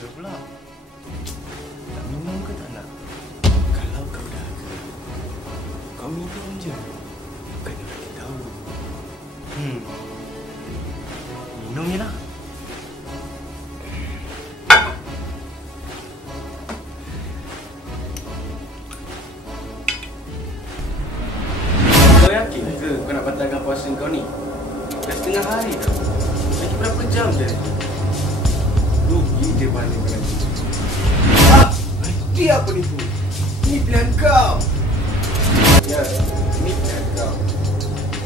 dahaga pula. Nak minum ke tak nak? Kalau kau dahaga, kau minum je. Kena bagi tahu. Minum je lah. Kau yakin ke kau nak batalkan puasa kau ni? Dah setengah hari dah. Lagi berapa jam je? Rugi dia balik nanti. Dia apa ni tu? Ni pilihan kau. Ya, ni pilihan kau.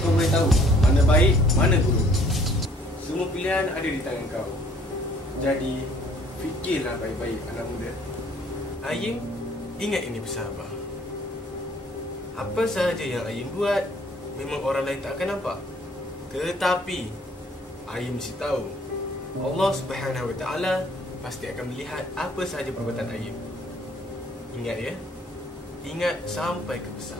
Kau boleh tahu mana baik, mana buruk. Semua pilihan ada di tangan kau. Jadi, fikirlah baik-baik anak muda. Ayim, ingat ini pesan abang. Apa sahaja yang Ayim buat, memang orang lain tak akan nampak. Tetapi, Ayim mesti tahu, Allah Subhanahu Wa Taala pasti akan melihat apa sahaja perbuatan Ayim. Ingat ya, ingat sampai ke besar.